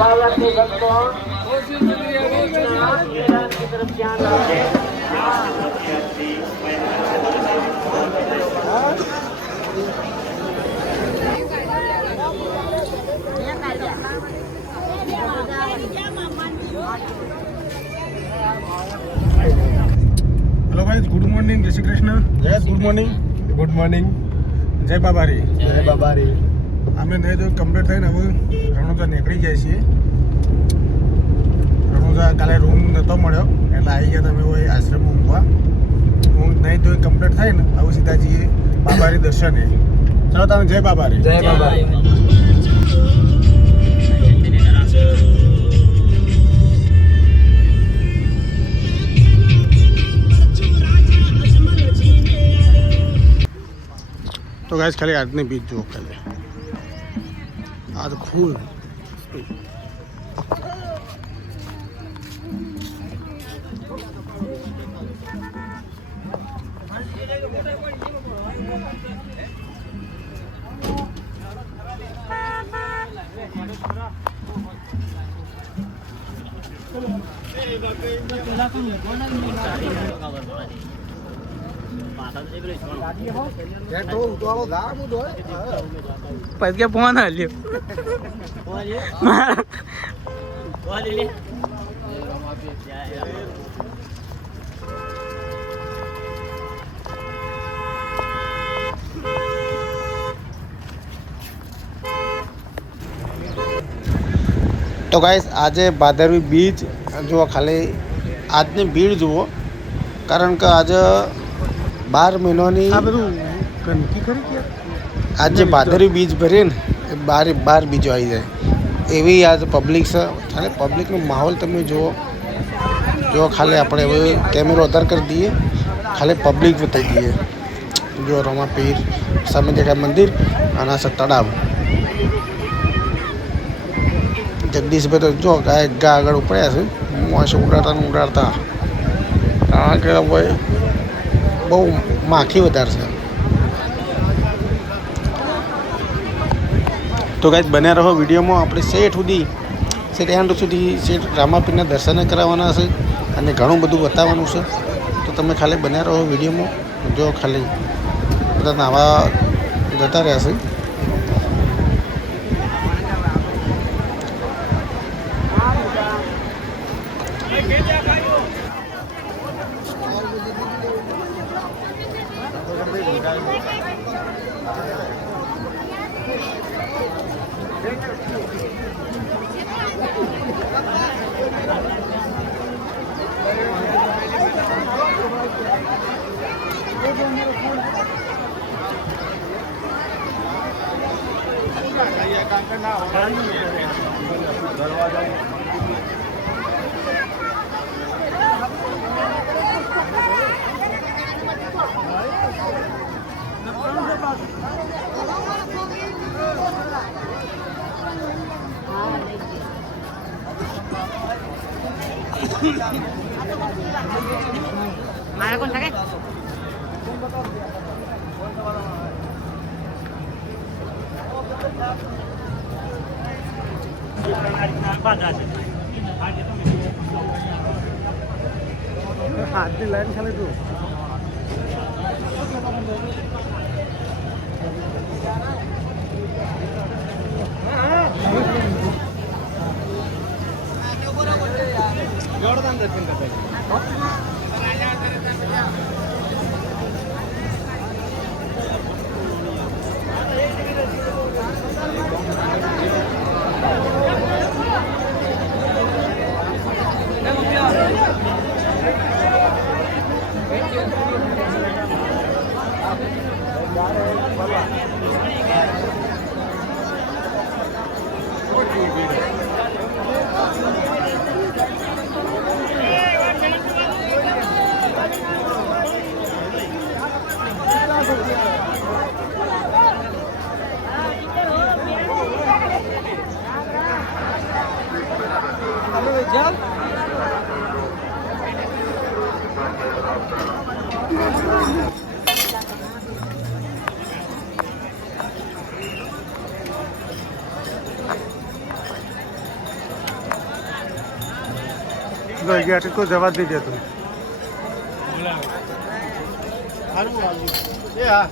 Hello भाई, good morning, जय Shri Krishna. Yes, good morning जय बाबारी। जय बाबारी। અમે નહીં તો કમ્પ્લીટ થઈને હવે રણુજા નીકળી જાય છીએ. રણુજા કાલે રૂમ નહોતો મળ્યો એટલે આવી ગયા તમે હોય આશ્રમ ઊંઘવા. હું નહીં તો કમ્પ્લીટ થાય ને હવે સીધા જઈએ બાબારી દર્શને. ચલો તમે જય બાબારી. જય બાબારી. તો ગાઈસ ખાલી આજની બીચ જુઓ. ખાલી આજ ફૂલ પછી કે ફોન હાલ્યો તો ગાઈસ આજે ભાદરવી બીચ જુઓ. ખાલી આજની ભીડ જુઓ, કારણ કે આજે 12 મહિનાની આ બધું ગંદકી કરી ગયા. આજે ભાદરવી બીચ ભરીએ ને એ બાર બીજો આવી જાય એવી આજ પબ્લિક છે. ખાલી પબ્લિકનો માહોલ તમે જુઓ. ખાલી આપણે હવે કેમેરો અધાર કરી દઈએ, ખાલી પબ્લિક બતાવી દઈએ. જો રમાપીર સામે દેખાય મંદિર અને આ તળાવ. જગદીશભાઈ તો જો ગા આગળ ઉપડ્યા છે, મોસ ઉડાડતા કારણ કે ભાઈ બહુ માખી વધારે છે. તો ગાઈસ બન્યા રહો વિડીયોમાં. આપણે શેઠ એન્ડ સુધી શેઠ રામાપીરના દર્શન કરાવવાના છે અને ઘણું બધું બતાવવાનું છે. તો તમે ખાલી બન્યા રહો વિડીયોમાં. જો ખાલી બધા નાવા જતા રહ્યા છે. મારા કોણ থাকে હાથની લાઈન ખાલી જુઓ. જોરદાર દર્શન કરતા તો ગયા કોઈ જવા જ નહીં દેતું. એ હા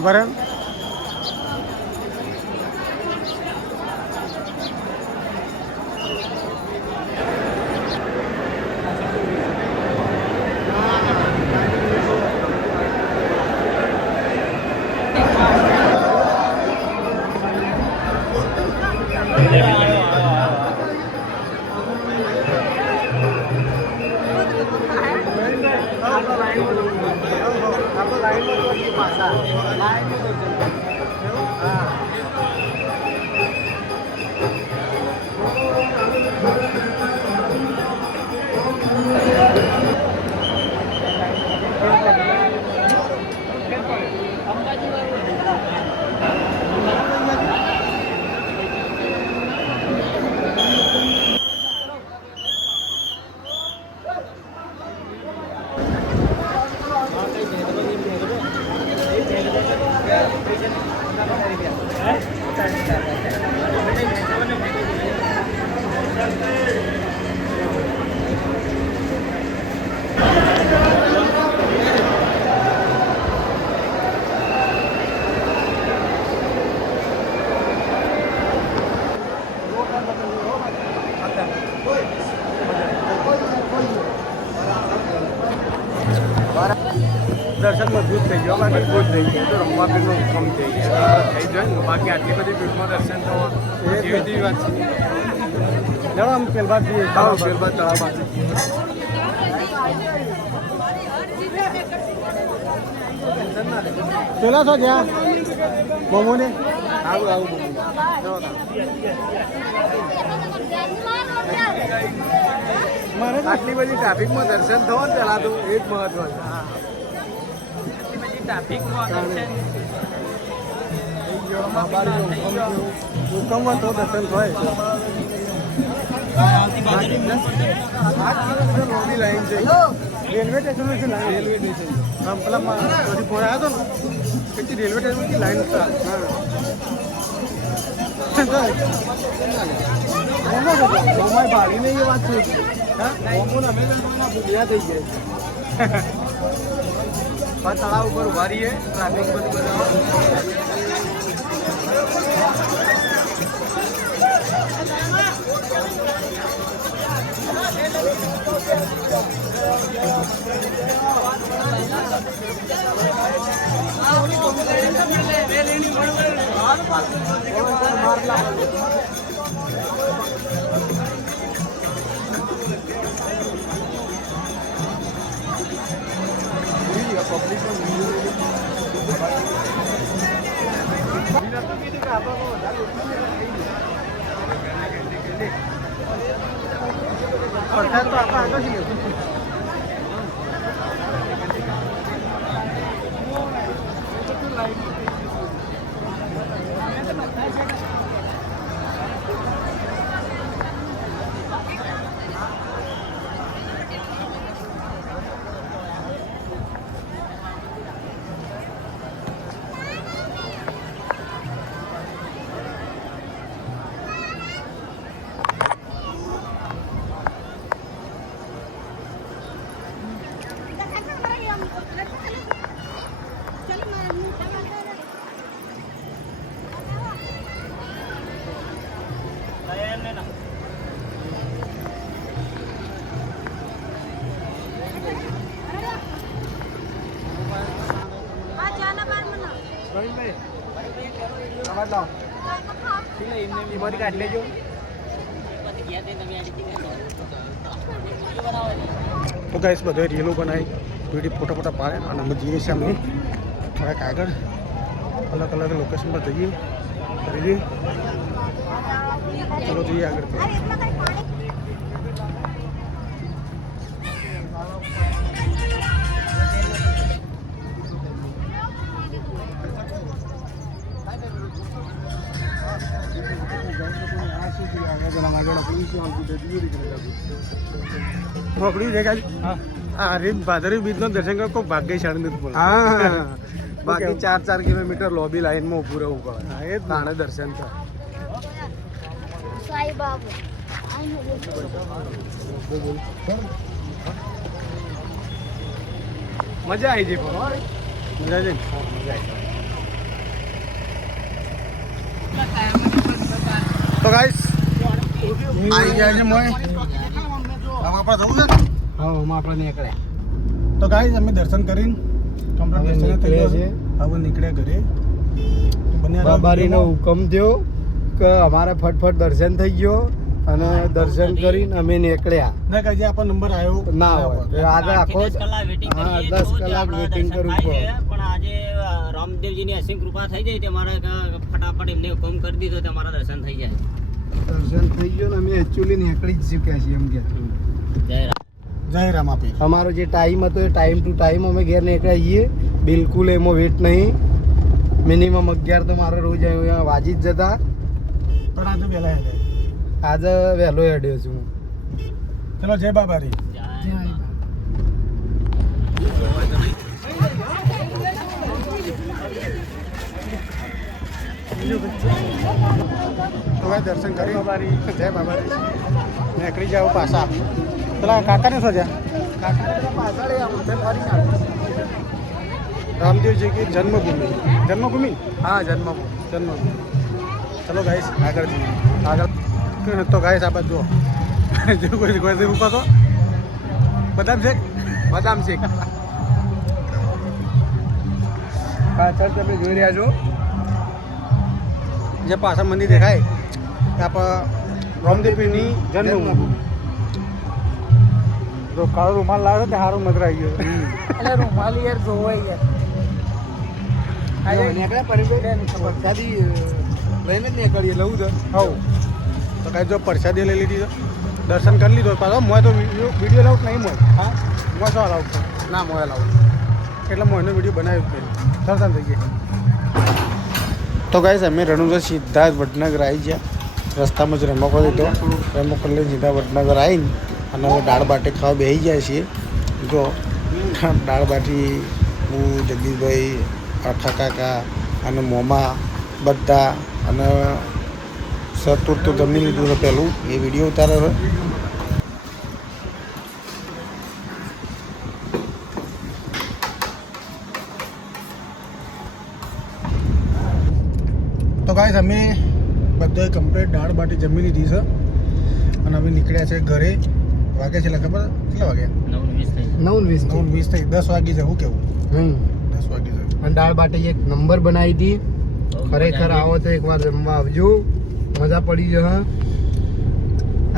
ભરણ દર્શન મજબૂત થઈ ગયો બાકી બહુ જ થઈ ગયું તો રમવા પીનું કમ થઈ ગયા થઈ જાય ને બાકી આટલી બધી ભીડમાં દર્શન તો એવી તેવી વાત છે. ચાલો આમ પેલબાદ જઈએ પેલબાદ તળાવ બાજુ ચોલા છો જ્યાં મોમોને આવું આટલી બધી ટ્રાફિકમાં દર્શન થવો ને પેલા તો એ જ મહત્વ છે. હુકમમાં તો દર્શન થાય લોબી લાઈન છે રેલવે સ્ટેશન છે રેલવે સ્ટેશન પેલા પછી ફોન આવ્યો હતો ને પછી રેલવે સ્ટેશનથી લાઈન ભાડી નહીં એ વાત થઈ અમે ભૂલિયા થઈ ગયા તળાવ ઉપર ઉભા રહીએ ટ્રાફિક બધું બધા વરસાદ તો આપણે આગળ છીએ. કાઢ લેજો. તો ગાઈસ બધો રીલો બનાવી વિડીયો ફોટા પાડે અને અમે જઈએ છીએ અમે થોડાક આગળ અલગ અલગ લોકેશન પર જઈએ કરીએ. ચલો જઈએ આગળ. ભાદરવી બીજનો દર્શન કરો કોઈ ભાગ્યશાળી નથી બોલ. હા બાકી 4 કિલોમીટર લોબી લાઈનમાં ઊભું રહેવું પડે. હા એ જ તાણે દર્શન થાય. મજા આવી જાય પણ મજા આવી તો ગાઈસ આવી ગયા છે મોય આપણે જવું છે. હા આપણે નીકળ્યા. તો ગાઈસ અમે દર્શન કરીને કમ્પ્લીટ દર્શન થઈ ગયા છે. હવે નીકળ્યા ઘરે. બંને બાબારીનો હુકમ થયો કે અમારે ફટફટ દર્શન થઈ ગયો અને દર્શન કરીને અમે નીકળ્યા. ના કઈ આપણો નંબર આવ્યો ના હોય આગળ આખો 10 કલાક વેટિંગ કરવું પડે. પણ આજે રામદેવજીની અસીમ કૃપા થઈ જાય તમારે ફટાફટ એમને હુકમ કરી દીધો તમારા દર્શન થઈ જાય. દર્શન થઈ ગયો ને અમે એકચ્યુઅલી નીકળી જ ચૂક્યા છીએ એમ કે. જય રામ. જય રામ આપી. અમારો જે ટાઈમ હતો એ ટાઈમ ટુ ટાઈમ અમે ઘેર નીકળ્યા છીએ. બિલકુલ એમાં વેટ નહીં. મિનિમમ 11 તો મારો રોજ અહીંયા વાજી જ જતા. પણ આજે વહેલા હેડે. આજે વહેલો હેડ્યો છું. ચલો જય બાબારી. તો ભાઈ દર્શન કરી બાબારી. જય બાબારી. નીકળી જાવ પાછા. પેલા કાકાને શું છે? રામદેવજી की जन्मभूमि. जन्मभूमि હા જન્મભૂમિ. ચલો ગાઈસ આગળ જઈએ. આગળ તો ગાઈસ આ બાજુ જો કોઈ રૂપા તો બદામ શેક. પાછળ તમે જોઈ રહ્યા છો જે પાછળ મંદિર દેખાય એ આપણા રામદેવપીરની જન્મભૂમિ. જો કાળો રૂમાલ લાવ્યો તે સારું નજર આવી ગયો. એટલે રૂમાલી યાર જોવાય યાર. નીકળ્યા પરસાદી લઈને જ નીકળીએ લઉં છે. હવ તો કાંઈ જો પ્રસાદી લઈ લીધી તો દર્શન કરી લીધો પાછો મોય તો વિડીયો લાઉટ નહીં મોય. હા મોય શું લાઉટ છે ના મોયા લાવું. એટલે મોયનો વિડીયો બનાવ્યો જ નહીં. સરસ થઈ ગઈ. તો ગાઈસ અમે રણુજા સીધા જ વડનગર આવી ગયા. રસ્તામાં જ રમકો લીધો. રમકો લઈને સીધા વડનગર આવીને અને હવે દાળ બાટી ખાવા બેસી જાય છીએ. જો દાળ બાટી હું જગદીશભાઈ આઠા કાકા અને મોમા બધા અને સતુર તો જમી લીધું છે પહેલું. એ વિડીયો ઉતારે છે. તો ગાઈસ અમે બધાએ કમ્પ્લીટ દાળ બાટી જમી લીધી છે અને અમે નીકળ્યા છે ઘરે. વાગે છે એટલે ખબર કેટલા વાગ્યા? 9:20 થઈ. 9:20 9:20 થઈ. 10 વાગી જવું કેવું? 10 વાગી જવું. અને દાળ બાટી એક નંબર બનાવી હતી. ખરેખર આવો તો એકવાર જમવા આવજો. મજા પડી જશે.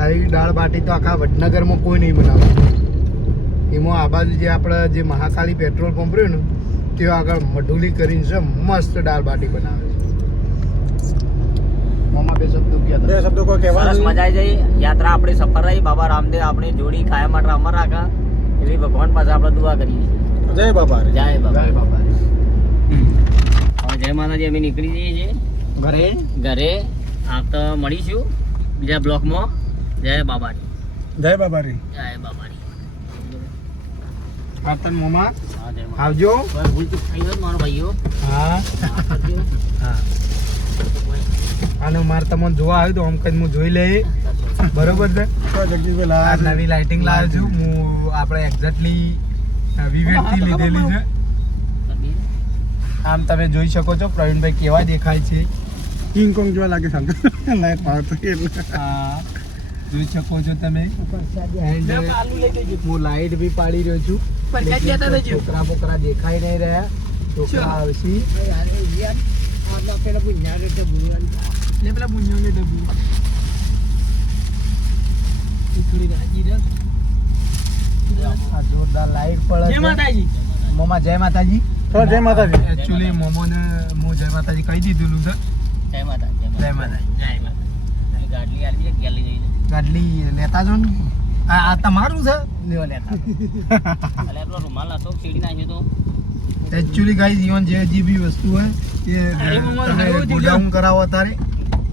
આવી દાળ બાટી તો આખા વડનગરમાં કોઈ નહીં બનાવે. એમાં આ બાજુ જે આપણે જે મહાકાળી પેટ્રોલ પંપ રહ્યું ને તે આગળ મઢુલી કરીને છે મસ્ત દાળ બાટી બનાવે છે. મામા બે શબ્દો બે કહેતા. શબ્દો કોઈ સરસ કહેવાના મજા આવી જાય. યાત્રા આપણી સફળ રહી. બાબા રામદેવ આપણી જોડી કાયમ માટે અમર રાખા એવી ભગવાન પાસે આપણે દુઆ કરીએ છીએ. જય બાબા. જય બાબા. જય બાબા. હવે જય માતાજી. અમે નીકળી જઈએ છીએ ઘરે. આપ તો મળીશું બીજા બ્લોકમાં. જય બાબાજી. જય બાબારી. જય બાબાજી. આપતન મામા હા, જય માતા. આવજો. કોઈ ભૂલ ચૂક થઈ હોય તો મારો ભાઈઓ હા માફ કરજો. હા. અને મારે તમને જોવા આવ્યું તો આમ કઈ હું જોઈ લઈએ. બરોબર છે. તો જગદીશભાઈ આ લાયા નવી લાઇટિંગ લાવ્યો છું હું. આપણે એક્ઝેક્ટલી વિવેકથી લીધેલી છે. આમ તમે જોઈ શકો છો પ્રવીણભાઈ કેવા દેખાય છે. કિંગ કોંગ જેવા લાગે છે. લાઈટ પાવર તો એટલે આ જોઈ શકો છો તમે. And હું લાઈટ બી પાડી રહ્યો છું. છોકરા બોકરા દેખાઈ નહીં રહ્યા. છોકરા આવશે. પેલા મુન્યોને ડબ્બુ થોડી રાજી રહે. આ જોરદાર લાઈટ પડે જય છે. માતાજી. મોમાં જય માતાજી. જય માતાજી. એકચ્યુઅલી મોમોને હું જય માતાજી કહી દીધેલું છે. જય માતા જય માતાજી. જય માતા ગાડલી આલી છે ઘેર લઈ જઈ ગાડલી લેતા જો ને. આ તમારું છે લેવા લેતા. અલે આપણો રૂમાલ હતો શેડી નાખ્યો તો એકચ્યુઅલી ગાઈસ ઈવન જે બી વસ્તુ હોય એ તમે ગોડાઉન કરાવો તારે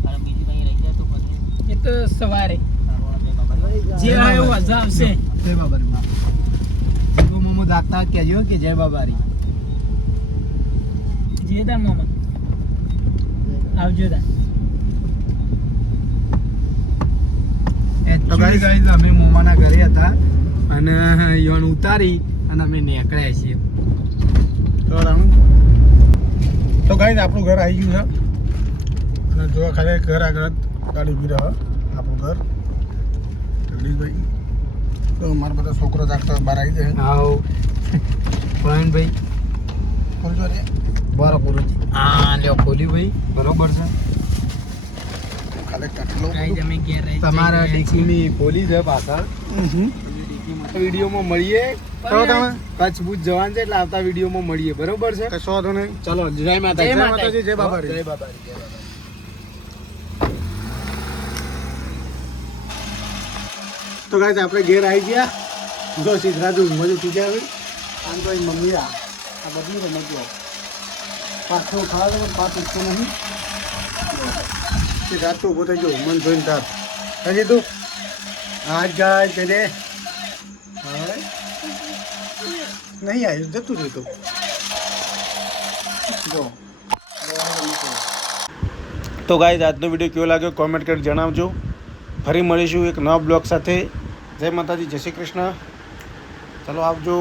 અને બીજું કઈ રહી જાય તો પછી એ તો સવારે જે જય હોય એવું બાબા. મજા આવશે. જય બાબારી. તો મોમો દાખતા કહેજો કે જય બાબારી. જે તાર મામા આવજો તાર. તો ગાઈસ અમે મોમાના ઘરે હતા અને ઈવન ઉતારી અને અમે નીકળ્યા છીએ. તો ગાઈસ આપણું ઘર આવી ગયું છે અને જો ખાલી ઘર આગળ જ ગાડી ઉભી રહે આપણું ઘર જગદીશભાઈ. તો મારા બધા છોકરો જાગતો બહાર આવી જાય. આવો પ્રવીણભાઈ. ખોલજો રે. બરો ગુરુજી. હા લ્યો ખોલી ભાઈ. બરોબર છે. ખાલી કટલો ગાઈસ અમે ઘેર રહી તમારા ડીકીની ખોલી છે પાછળ. વિડીયોમાં મળીએ. ચલો તમે. કચ્છ ભુજ જવાન છે એટલે આવતા વિડીયોમાં મળીએ. બરોબર છે. કશો વાંધો નહીં. ચલો જય માતાજી. જય માતાજી, જય બાબારી. જય બાબારી. જય બાબારી. તો ગાઈસ આપણે ઘેર આવી ગયા. જો સિદ્ધરાજુ મજૂર થઈ ગયા હવે. આમ તો અહીં મમ્મી આ બદલી રમત જો પાછો ખાવા દે પાછો ઉઠતો નહીં. સિદ્ધાર્થ તો ઊભો થઈ ગયો મન જોઈને તાર હજી તું આજ ગાય કે દે હવે નહીં આવ્યું જતું રહ્યું તું જો. તો ગાઈસ આજનો વિડીયો કેવો લાગ્યો કોમેન્ટ કરી જણાવજો. ફરી મળીશું એક નવા બ્લોગ સાથે. જય માતાજી, જય શ્રી કૃષ્ણ. ચલો આવજો.